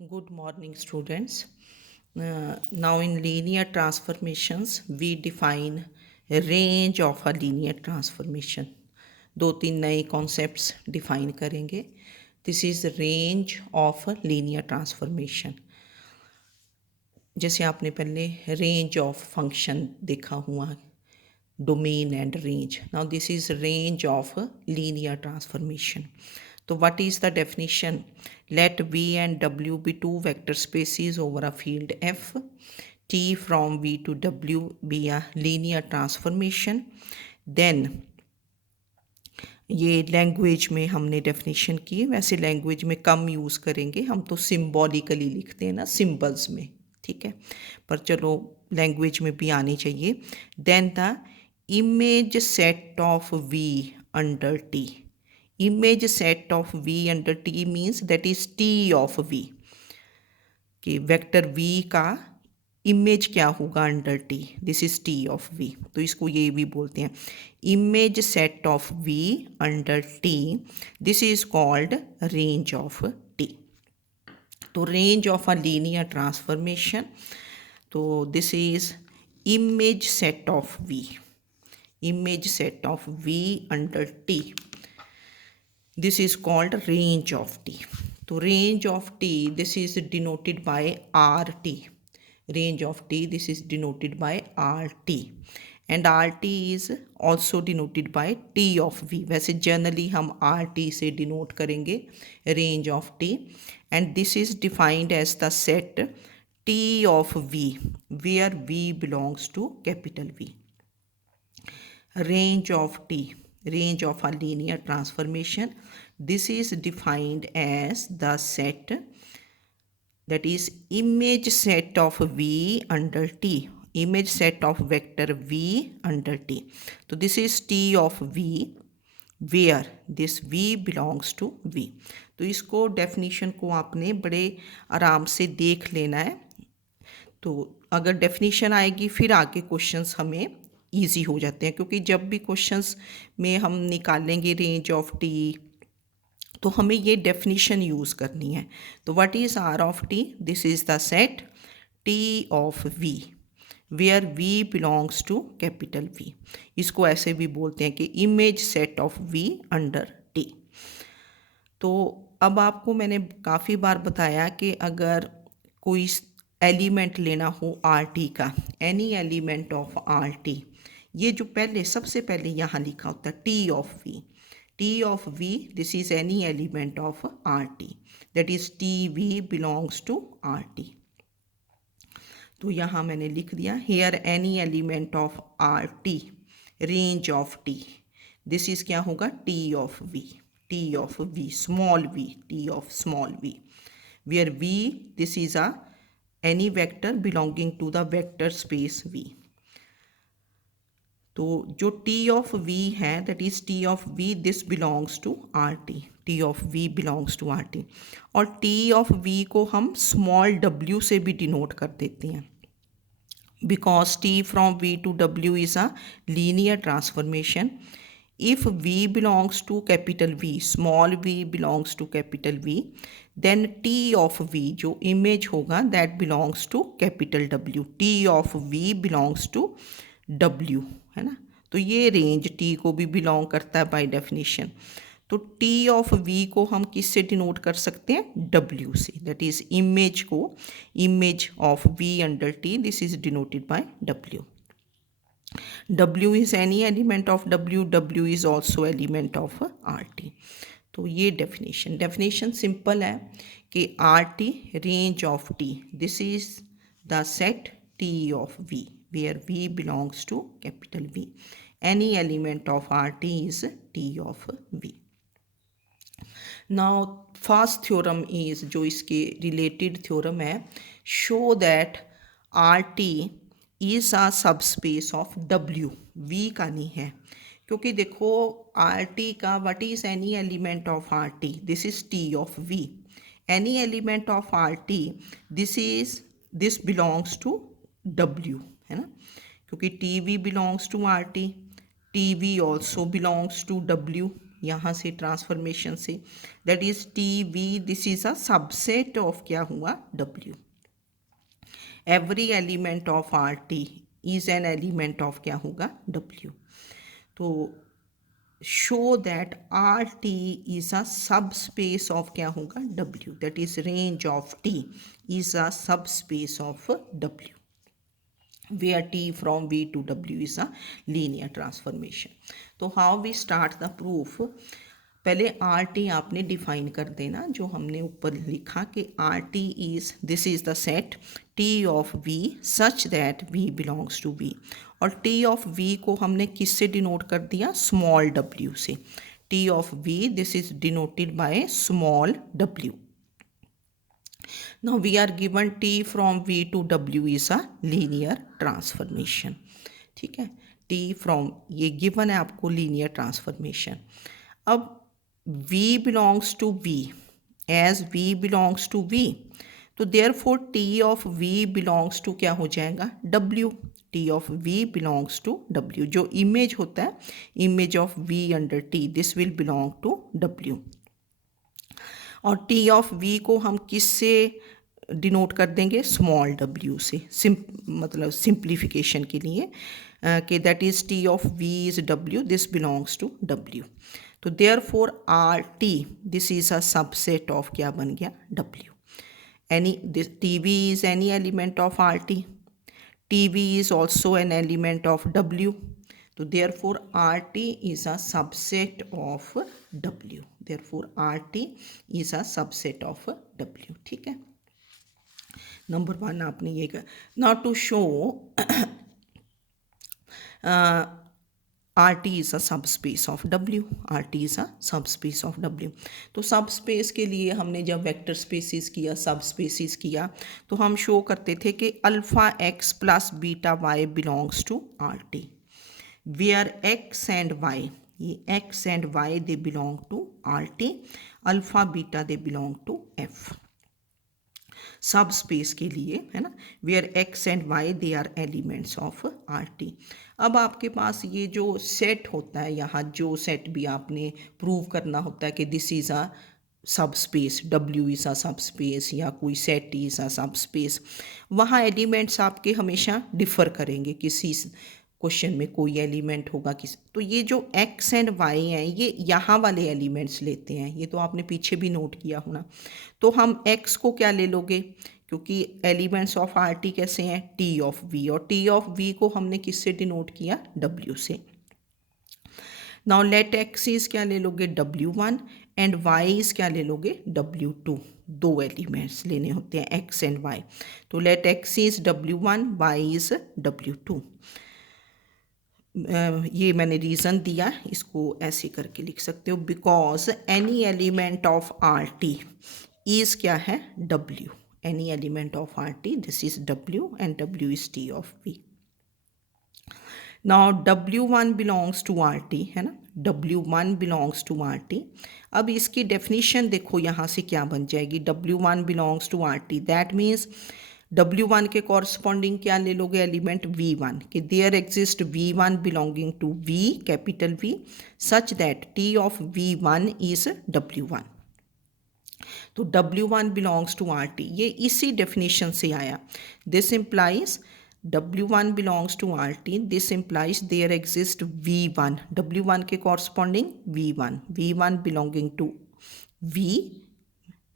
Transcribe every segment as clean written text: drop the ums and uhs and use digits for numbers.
Good morning, students. Now, in linear transformations, we define a range of a linear transformation. दो तीन नए concepts define करेंगे. This is range of a linear transformation. जैसे आपने पहले range of function देखा हुआ, domain and range. Now this is range of a linear transformation. So what is the definition? Let V and W be two vector spaces over a field F. T from V to W be a linear transformation. Then ये language में हमने definition की. वैसे language में कम use करेंगे, हम तो symbolically लिखते हैं ना, सिम्बल्स में. ठीक है, पर चलो लैंग्वेज में भी आनी चाहिए. Then the image set of V under T. Image set of V under T means that is T of V. कि वेक्टर V का इमेज क्या होगा under T, this is T of V. तो इसको ये भी बोलते हैं image set of V under T. This is called range of T. तो range of a linear transformation. तो this is image set of V, image set of V under T. This is called range of T. So range of T, this is denoted by RT. Range of T, this is denoted by RT. And RT is also denoted by T of V. वैसे generally हम RT से denote करेंगे range of T. And this is defined as the set T of V, where V belongs to capital V. Range of T, range of a linear transformation. This is defined as the set, that is image set of V under T, image set of vector V under T. So this is T of V where this V belongs to V. तो इसको definition को आपने बड़े आराम से देख लेना है. तो अगर डेफिनीशन आएगी फिर आगे क्वेश्चंस हमें ईजी हो जाते हैं, क्योंकि जब भी क्वेश्चंस में हम निकालेंगे रेंज ऑफ टी तो हमें ये डेफिनीशन यूज़ करनी है. तो what is R of T? This is the set T of V where V belongs to capital V. इसको ऐसे भी बोलते हैं कि image set of V under T. तो अब आपको मैंने काफ़ी बार बताया कि अगर कोई एलिमेंट लेना हो आर टी का, any element of R T, ये जो पहले सबसे पहले यहाँ लिखा होता है T of V. T of V, this is any element of R T, that is T V belongs to R T. तो यहाँ मैंने लिख दिया here any element of R T range of T. This is क्या होगा? T of V, T of V small V, T of small V, where V this is a any vector belonging to the vector space V. तो जो T of V है that is T of V, this belongs to R T. T of V belongs to R T. और T of V को हम small W से भी denote कर देते हैं, because T from V to W is a linear transformation. If V belongs to capital V, small v belongs to capital V, then T of V जो image होगा that belongs to capital W. T of V belongs to W, है ना. तो ये range T को भी belong करता है बाय डेफिनेशन. तो T ऑफ V को हम किससे डिनोट कर सकते हैं? W से. दैट इज इमेज को, image of V under T, this is denoted bye W. W is any element of W, W is also element of RT. तो ये डेफिनेशन सिंपल है कि RT range of T, this is the set T of V where V belongs to capital V. Any element of RT is T of V. Now first theorem is, जो इसके related theorem है, show that are T is a subspace of W. We का नहीं है, क्योंकि देखो R T का what is any element of R T, this is T of V. Any element of R T, this belongs to W, है ना, क्योंकि T V belongs to R T, T V also belongs to W. यहाँ से transformation से, that is T V, this is a subset of क्या हुआ W. Every element of R T is an element of क्या होगा W. तो show that RT is a subspace of क्या होगा W, that is range of T is a subspace of W where T from V to W is a linear transformation. तो how we start the proof, पहले R T आपने define कर देना जो हमने ऊपर लिखा कि R T is, this is the set T of V such that V belongs to V, और टी ऑफ वी को हमने किससे डिनोट कर दिया, स्मॉल डब्ल्यू से। T of V this is denoted by small W. Now we are given T from V to W is a linear transformation. ठीक है, T from ये गिवन है आपको लीनियर ट्रांसफॉर्मेशन। अब V belongs to V, as V belongs to V, तो therefore T of V belongs to क्या हो जाएगा W, T of V belongs to W, जो इमेज होता है image of V under T, this will belong to W। और T of V को हम किससे डिनोट कर देंगे, स्मॉल w से, मतलब सिंप्लीफिकेशन के लिए कि that is T of v is w, this belongs to w। तो therefore R T this is a subset of क्या बन गया w। Any this T V is any element of R T, T V is also an element of w, तो therefore R T is a subset of w, therefore R T is a subset of w। ठीक है, number one आपने ये कर। Now to show R T is a subspace of W, R T is a subspace of W. तो सब space के लिए हमने जब वेक्टर स्पेसिस किया, सब स्पेसिस किया, तो हम शो करते थे कि alpha x plus beta y belongs to R T, where x and y, ये x and y they belong to R T, alpha beta they belong to F. सब स्पेस के लिए है ना, where x and y they are elements of R T. अब आपके पास ये जो सेट होता है, यहाँ जो सेट भी आपने प्रूव करना होता है कि दिस इज़ अ सब स्पेस, डब्ल्यू इज़ अ सब स्पेस, या कोई सेट इज़ अ सब स्पेस, वहाँ एलिमेंट्स आपके हमेशा डिफ़र करेंगे। किसी क्वेश्चन में कोई एलिमेंट होगा किस, तो ये जो एक्स एंड वाई हैं ये यहाँ वाले एलिमेंट्स लेते हैं, ये तो आपने पीछे भी नोट किया होना। तो हम एक्स को क्या ले लोगे, क्योंकि एलिमेंट्स ऑफ आर टी कैसे हैं, टी ऑफ वी, और टी ऑफ वी को हमने किससे डिनोट किया, डब्ल्यू से। नाउ लेट एक्स इज क्या ले लोगे, W1, एंड वाई इज क्या ले लोगे, W2। दो एलिमेंट्स लेने होते हैं एक्स एंड वाई, तो let X is W1, Y is W2। ये मैंने रीज़न दिया, इसको ऐसे करके लिख सकते हो, because any element of R T is क्या है, W, any element of R T this is W, and W is T of V. Now W1 belongs to R T है ना, W1 belongs to R T. अब इसकी definition देखो यहाँ से क्या बन जाएगी, W1 belongs to R T, that means W1 के कॉरस्पॉन्डिंग क्या ले लोगे, एलिमेंट V1, कि there exist V1 belonging to V, capital V, such that T of V1 is W1। तो W1 belongs to R T, ये इसी definition से आया। This implies W1 belongs to R T, this implies there exist V1, W1 के corresponding V1, V1 belonging to V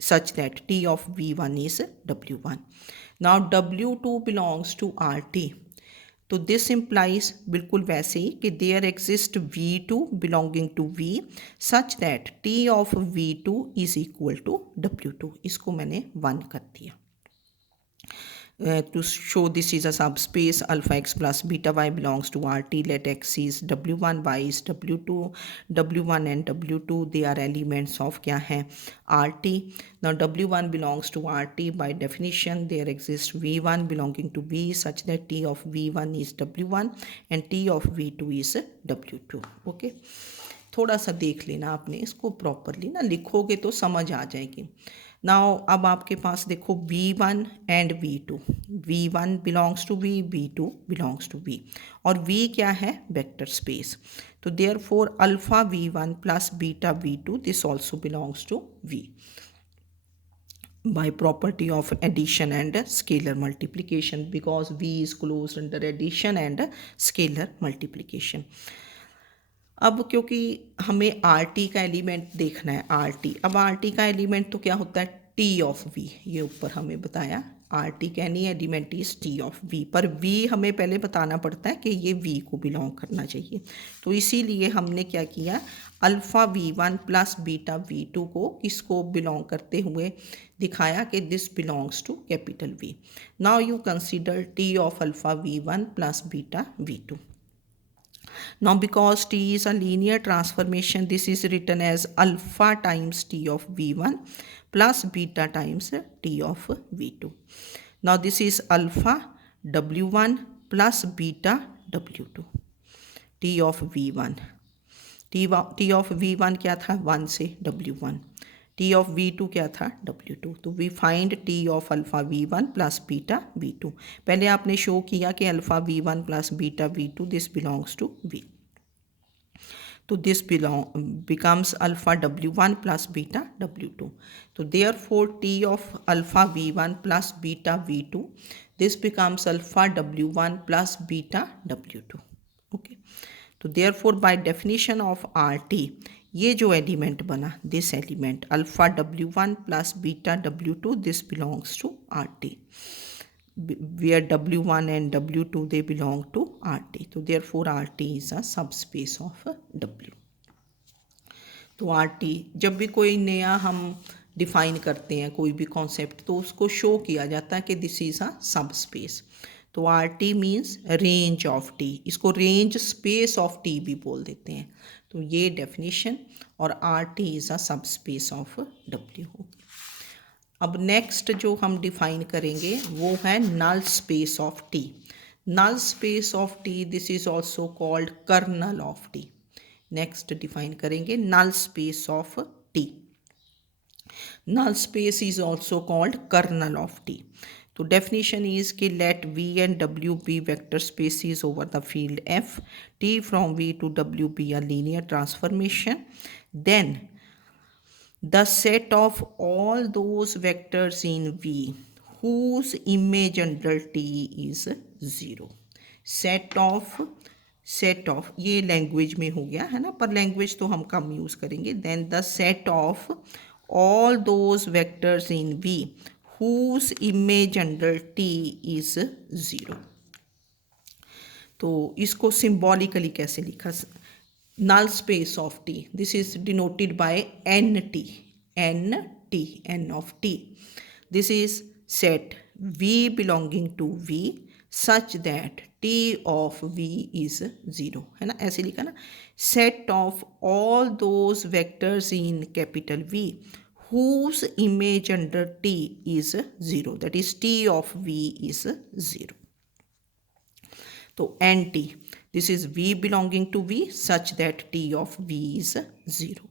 such that T of V1 is W1. Now W2 belongs to RT. तो this implies बिल्कुल वैसे ही कि there exist V2 belonging to V such that T of V2 is equal to W2, इसको मैंने 1 कर दिया। To show this is a subspace, alpha x plus beta y belongs to RT, let x is W1, y is W2, W1 and W2 they are elements of क्या है, RT। Now W1 belongs to RT, by definition there exists V1 belonging to V such that T of V1 is W1 and T of V2 is W2। Okay, थोड़ा सा देख लेना आपने इसको properly ना, लिखोगे तो समझ आ जाएगी। नाउ अब आपके पास देखो V1 and V2, V1 belongs to V, V2 belongs to V, और V क्या है, वेक्टर स्पेस। तो therefore alpha V1 plus beta V2 this also belongs to V by property of addition and scalar multiplication, because V is closed under addition and scalar multiplication. अब क्योंकि हमें are T का element देखना है, are T, अब are T का element तो क्या होता है, टी ऑफ वी, ये ऊपर हमें बताया आर टी का any element is T of V, पर वी हमें पहले बताना पड़ता है कि ये वी को बिलोंग करना चाहिए। तो इसीलिए हमने क्या किया, alpha V1 plus beta V2 को किसको बिलोंग करते हुए दिखाया कि this belongs to capital V। Now you consider T of alpha V1 plus beta V2। Now because T is a linear transformation, this is written as alpha times T of V1 plus beta times T of V2. Now this is alpha W1 plus beta W2, T of V1, T of V1 क्या था, 1 से W1, T of V2 क्या था, W2। तो we find T of alpha V1 plus beta V2। पहले आपने show किया कि alpha V1 plus beta V2 this belongs to V, तो this becomes alpha W1 plus beta W2। तो therefore T of alpha V1 plus beta V2 this becomes alpha W1 plus beta W2। Okay, तो therefore by definition of R T ये जो element बना, this element alpha W1 plus beta W2 this belongs to R T, where W1 and W2 they belong to RT. तो therefore RT is a subspace of W। तो RT जब भी कोई नया हम डिफाइन करते हैं कोई भी कॉन्सेप्ट, तो उसको शो किया जाता है कि दिस इज़ अ सब स्पेस। तो R T means range of T, इसको रेंज स्पेस ऑफ टी भी बोल देते हैं। तो ये डेफिनेशन, और are T is a subspace of W होगी। अब नेक्स्ट जो हम डिफाइन करेंगे वो है null space of T. Null space of T this is also called kernel of T. Next define करेंगे null space of T. Null space is also called kernel of T. तो definition is कि let V and W be vector spaces over the field F, T from V to W be a linear transformation, then the set of all those vectors in V whose image under T is 0। Set of ये language में हो गया है ना, पर language तो हम कम यूज़ करेंगे। Then the set of all those vectors in V whose image under T is 0। तो इसको सिम्बॉलिकली कैसे लिखा, null space of T, this is denoted by NT, N of T। This is set V belonging to V such that T of V is 0, है ना, ऐसे लिखा ना, set of all those vectors in capital V whose image under T is 0, that is T of V is 0। तो NT, this is V belonging to V such that T of V is 0।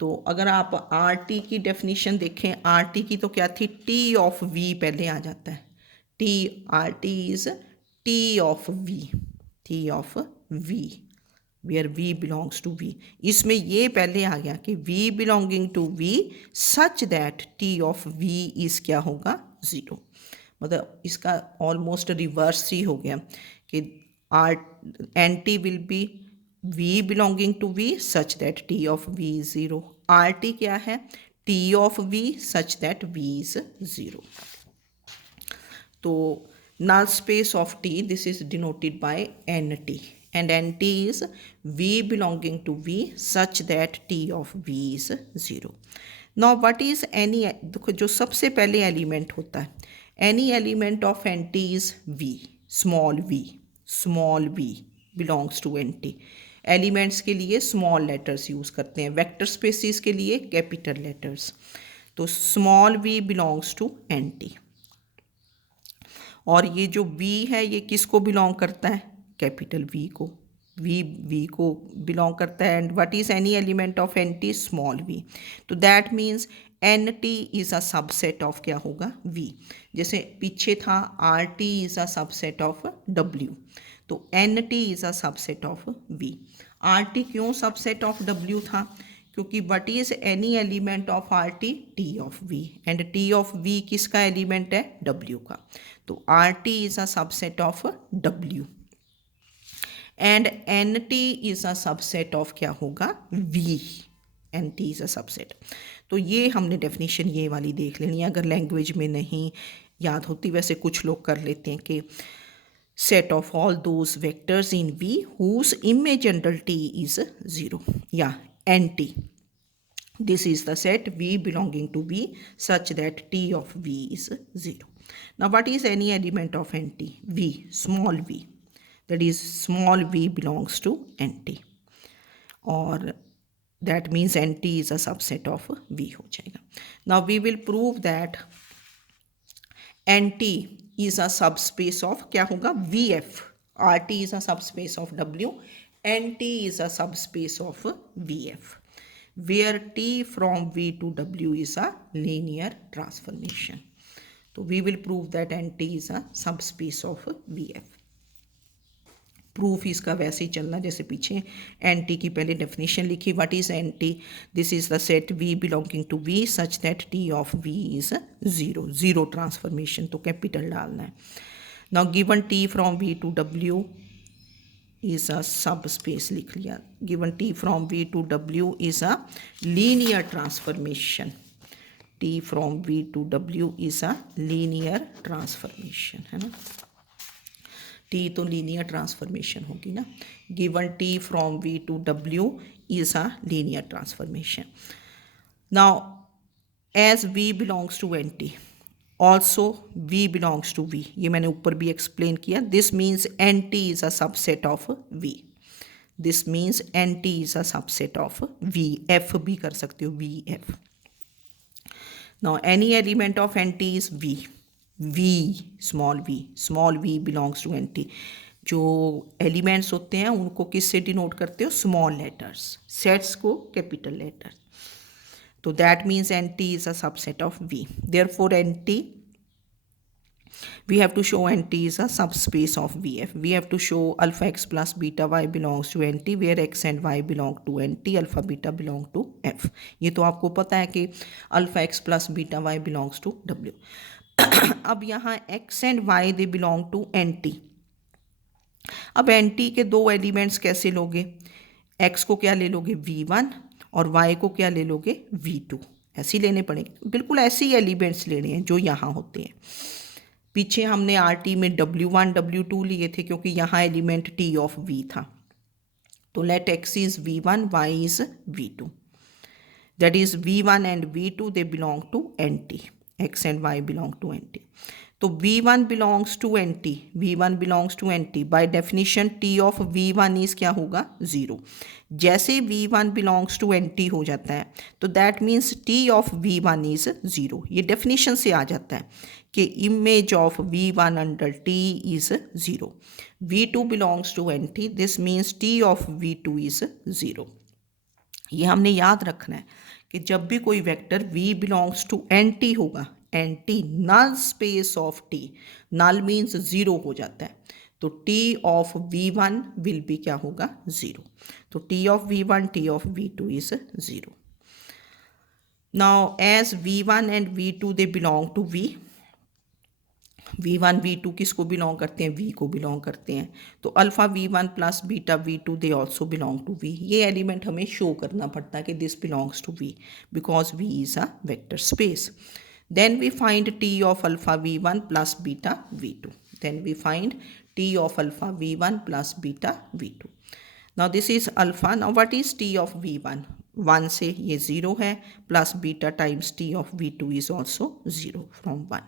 तो अगर आप RT की definition देखें, RT की तो क्या थी, T of V पहले आ जाता है, RT is T of V, T of V where V belongs to V। इसमें ये पहले आ गया कि V belonging to V such that T of V is क्या होगा, 0। मतलब इसका ऑलमोस्ट रिवर्स ही हो गया कि NT will be V belonging to V such that T of V is 0। RT क्या है, T of V such that V is 0। तो null space of T this is denoted by NT, and NT is V belonging to V such that T of V is 0। Now what is any, देखो जो सबसे पहले element होता है, any element of NT is V, small v belongs to NT। Elements के लिए small letters use करते हैं, वेक्टर स्पेसिस के लिए कैपिटल लेटर्स। तो small v belongs to NT, और ये जो V है ये किसको बिलोंग करता है, कैपिटल V को। वी को बिलोंग करता है। And what is any element of N T, small v. तो that means N T is a subset of क्या होगा, वी। जैसे पीछे था R T is a subset of W, तो N T is a subset of V. R T क्यों subset of W था, क्योंकि what is any element of R T, T of we, and T of V किसका element है, W का। तो R T is a subset of W and N T is a subset of क्या होगा, V. N T is a subset. तो ये हमने definition ये वाली देख लेनी है, अगर लैंग्वेज में नहीं याद होती। वैसे कुछ लोग कर लेते हैं कि set of all those vectors in V whose image under T is 0, या NT. This is the set V belonging to V such that T of V is 0. Now what is any element of NT? V, small v. That is small v belongs to NT, or that means NT is a subset of V हो जाएगा. Now we will prove that NT is a subspace of क्या होगा, VF. RT is a subspace of W. NT is a subspace of VF, where T from V to W is a linear transformation. So we will prove that NT is a subspace of VF. Proof इसका वैसे ही चलना जैसे पीछे N T की पहले definition लिखी. What is N T? This is the set V belonging to V such that T of V is zero. Zero transformation, तो capital डालना है. Now given T from V to W is a subspace, लिख लिया. Given T from V to W is a linear transformation. T from V to W is a linear transformation, है ना. T तो linear transformation होगी ना. Given T from V to W is a linear transformation. Now as V belongs to N T, also V belongs to V, ये मैंने ऊपर भी explain किया. This means N T is a subset of V. This means N T is a subset of V. F भी कर सकते हो, V F. Now any element of N T is V. V, small V belongs to N T. जो elements होते हैं उनको किससे denote करते हो, स्मॉल लेटर्स. सेट्स को कैपिटल लेटर्स. तो that means N T is a subset of V. Therefore N T, we have to show NT is a subspace of VF. We have to show alpha x plus beta y belongs to NT, where x and y belong to NT, alpha beta belong to F. ये तो आपको पता है कि alpha x plus beta y belongs to W. अब यहाँ x and y they belong to N T. अब N T के दो एलिमेंट्स कैसे लोगे, x को क्या ले लोगे, v1, और y को क्या ले लोगे, v2. ऐसे ही लेने पड़ेंगे, बिल्कुल ऐसे ही एलिमेंट्स लेने हैं जो यहाँ होते हैं. पीछे हमने आर टी में w1 w2 लिए थे क्योंकि यहाँ एलिमेंट t ऑफ v था. तो let x is v1, y is v2. That is v1 and v2 they belong to nt. x and y belong to NT. तो v1 belongs to NT. v1 belongs to NT. by definition t of v1 is क्या होगा, 0. जैसे v1 belongs to NT हो जाता है तो that means t of v1 is 0. ये definition से आ जाता है कि image of v1 under t is 0. v2 belongs to NT. this means t of v2 is 0. ये हमने याद रखना है कि जब भी कोई vector v belongs to N T होगा, N T null space of T, null means 0 हो जाता है, तो t of v1 will be क्या होगा, 0. तो t of v1, t of v2 is 0. Now as v1 and v2 they belong to v. v1 v2 किसको belong करते हैं, v को बिलोंग करते हैं. तो alpha v1 plus beta v2 they also belong to v. ये element हमें show करना पड़ता है कि this belongs to v because v is a vector space. Then we find t of alpha v1 plus beta v2. Then we find t of alpha v1 plus beta v2. Now this is alpha. Now what is t of v1? 1 से ये 0 है, plus beta times t of v2 is also 0 from 1,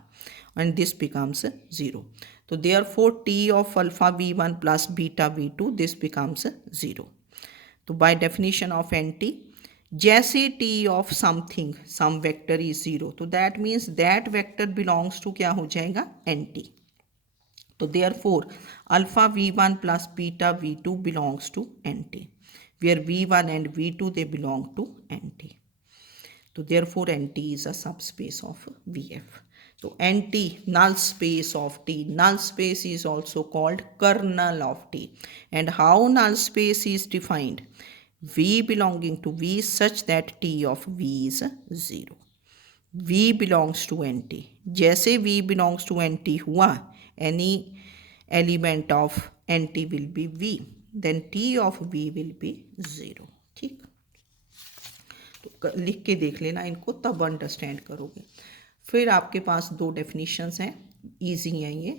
and this becomes 0. So therefore t of alpha v1 plus beta v2, this becomes 0. तो by definition of NT, जैसे t of something, some vector is 0, तो that means that vector belongs to क्या हो जाएगा, NT. तो therefore alpha v1 plus beta v2 belongs to NT, where v1 and v2 they belong to NT. So therefore NT is a subspace of VF. So NT, null space of T. Null space is also called kernel of T. And how null space is defined? V belonging to V such that T of V is 0. V belongs to NT. जैसे V belongs to NT हुआ, any element of NT will be V. Then T of V will be 0. ठीक, तो लिख के देख लेना इनको, तब अंडरस्टैंड करोगे। फिर आपके पास दो डेफिनेशंस हैं, इजी हैं ये।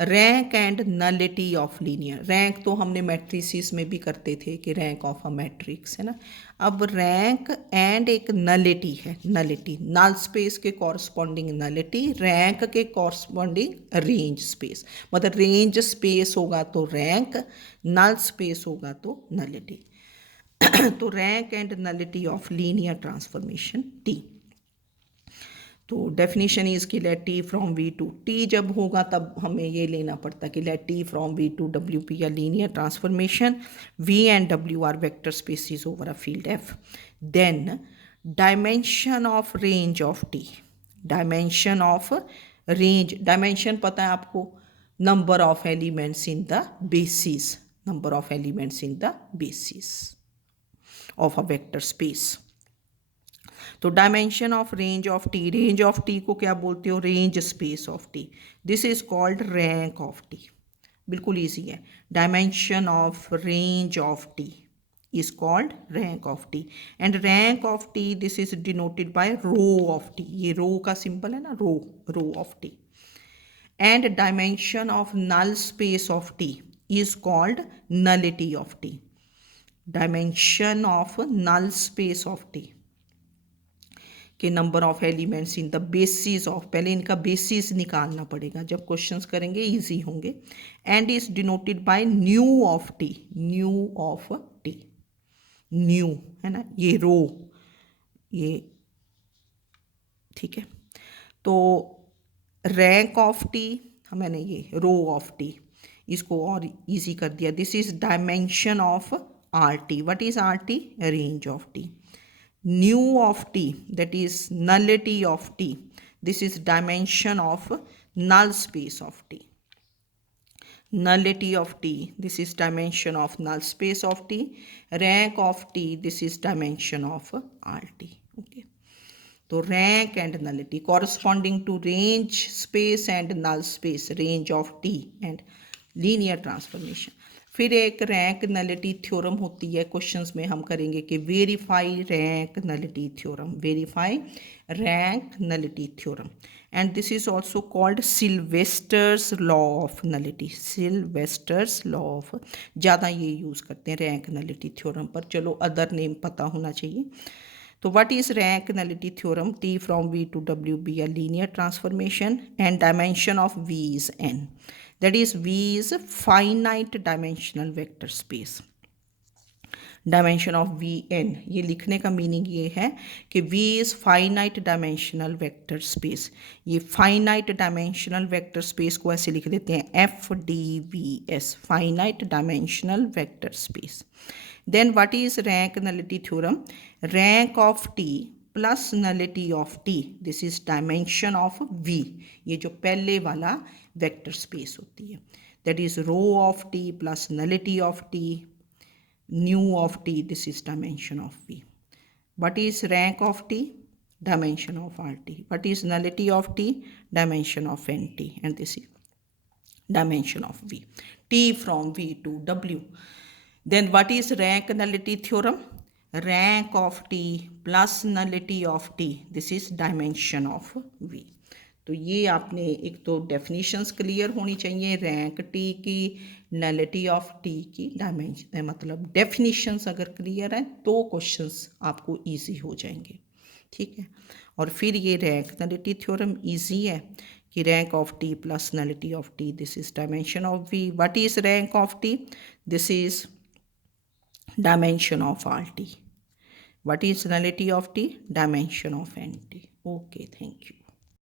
Rank and nullity of linear. Rank तो हमने मैट्रिसेस में भी करते थे कि रैंक ऑफ अ मैट्रिक्स है ना। अब रैंक एंड एक नलिटी है, नलिटी नल स्पेस के कॉरस्पॉन्डिंग नलिटी, रैंक के कॉरस्पॉन्डिंग रेंज स्पेस। मतलब रेंज स्पेस होगा तो रैंक, नल स्पेस होगा तो नलिटी। तो rank and nullity of linear transformation T. तो डेफिनेशन इज कि let T from V to, T जब होगा तब हमें ये लेना पड़ता कि let T from V to W पी या linear transformation, V and W R vector spaces over a field F. Then dimension of range of T, dimension of range, dimension पता है आपको, number of elements in the basis, number of elements in the basis of a vector space. तो dimension of range of T, range of T को क्या बोलते हो? Range space of T. This is called rank of T. बिल्कुल easy है। Dimension of range of T is called rank of t, and rank of t this is denoted by row of t। ये रो का symbol है ना, रो, रो of t। and dimension of null space of t is called nullity of t। dimension of null space of t के number of elements in the basis of, पहले इनका basis निकालना पड़ेगा, जब क्वेश्चंस करेंगे इजी होंगे। And is denoted bye new of T, new of T, new है ना, ये रो, ये ठीक है। तो रैंक ऑफ टी, मैंने ये रो ऑफ टी इसको और इजी कर दिया। This is dimension of R T. What is are T? Range of T. nu of t, that is nullity of t, this is dimension of null space of t। nullity of t, this is dimension of null space of t। rank of t, this is dimension of rt। okay, तो rank and nullity corresponding to range space and null space, range of t and linear transformation। फिर एक rank nullity theorem होती है, questions में हम करेंगे कि verify rank nullity theorem, verify rank nullity theorem. And this is also called Sylvester's law of nullity, Sylvester's law of, ज़्यादा ये यूज़ करते हैं रैंक नलिटी थ्योरम पर। चलो अदर नेम पता होना चाहिए। तो what is rank nullity theorem? T from V to W be a linear transformation and dimension of v is n, that is v is a finite dimensional vector space। Dimension of V N, ये लिखने का meaning ये है कि v is finite dimensional vector space. ये finite dimensional vector space को ऐसे लिख देते हैं F D V S, finite dimensional vector space. Then what is rank nullity theorem? Rank of T plus nullity of T, this is dimension of V, ये जो पहले वाला वेक्टर स्पेस होती है, that is row of T plus nullity of T, nu of t, this is dimension of v। what is rank of t? Dimension of rt। what is nullity of t? Dimension of nt, and this is dimension of v, t from v to w। then what is rank nullity theorem? rank of t plus nullity of t, this is dimension of v। तो ये आपने एक तो definitions clear होनी चाहिए, rank T की, nullity of T की, dimension मतलब डेफिनेशंस अगर क्लियर हैं तो क्वेश्चंस आपको इजी हो जाएंगे, ठीक है। और फिर ये रैंक नलिटी थ्योरम इजी है कि rank of T plus nullity of T, this is dimension of V. What is rank of T? This is dimension of R T. What is nullity of T? Dimension of N T. Okay, thank you.